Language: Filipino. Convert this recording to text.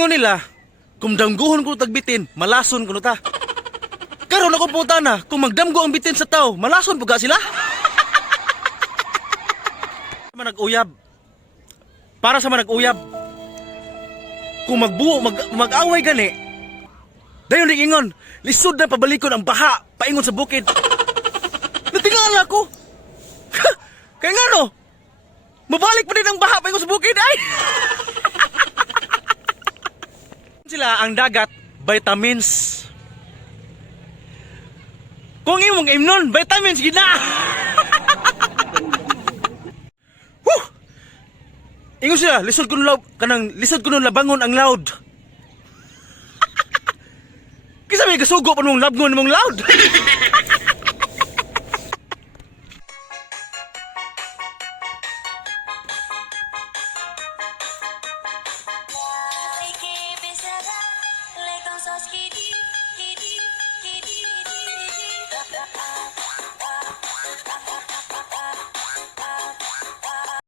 Ingon nila, kung damguhon ko tagbitin, malason ko ta. Karon ako puta na, kung magdamgo ang bitin sa tao, malason po sila. Nag-uyab. Para sa manag-uyab. Kung mag-away gani, dayon ning ingon, lisod na pabalikon ang baha, paingon sa bukid. Natingala ko. Kaya nga no, mabalik pa din ang baha, paingon sa bukid ay. Sila ang dagat, vitamins. Kung imong imnon, vitamins gina. Ingon sila, lisod ko nun labangon ang loud. Kisa may kasugo pa mong labngon mong loud.